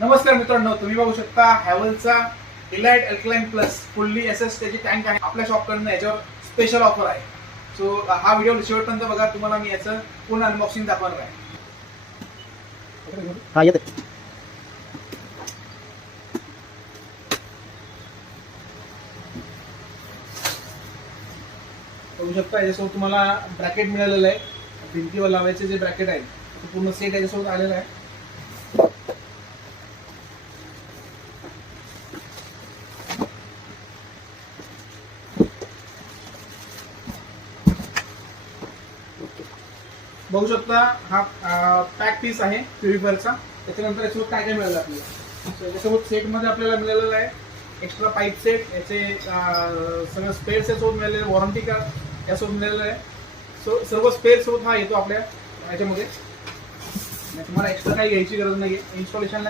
नमस्कार मित्रांनो, तुम्ही बघू शकता हॅव्हलचा elite alkaline plus fully SS त्याची टँक आहे आपल्या शॉपकडनं. याच्यावर स्पेशल ऑफर आहे. सो हा व्हिडिओ शेवटपर्यंत बघा, तुम्हाला मी याचं पूर्ण अनबॉक्सिंग दाखवणार आहे. हा येते. बघू शकता याच्यासोबत तुम्हाला ब्रॅकेट मिळालेलं आहे. भिंतीवर लावायचे जे ब्रॅकेट आहे ते पूर्ण सेट याच्यासोबत आलेलं आहे. बघू शकता हा पॅक पीस आहे प्युरिफायरचा. त्याच्यानंतर याच्यासोबत काय काय मिळालं आपल्याला. त्याच्यासोबत सेटमध्ये आपल्याला मिळालेलं आहे एक्स्ट्रा पाईप सेट, याचे सगळं स्पेअर्स यासोबत मिळालेलं आहे, वॉरंटी कार्ड यासोबत मिळालेलं आहे. सो सर्व स्पेअर सोबत हा येतो आपल्या याच्यामध्ये. तुम्हाला एक्स्ट्रा काही घ्यायची गरज नाही आहे. इन्स्टॉलेशनला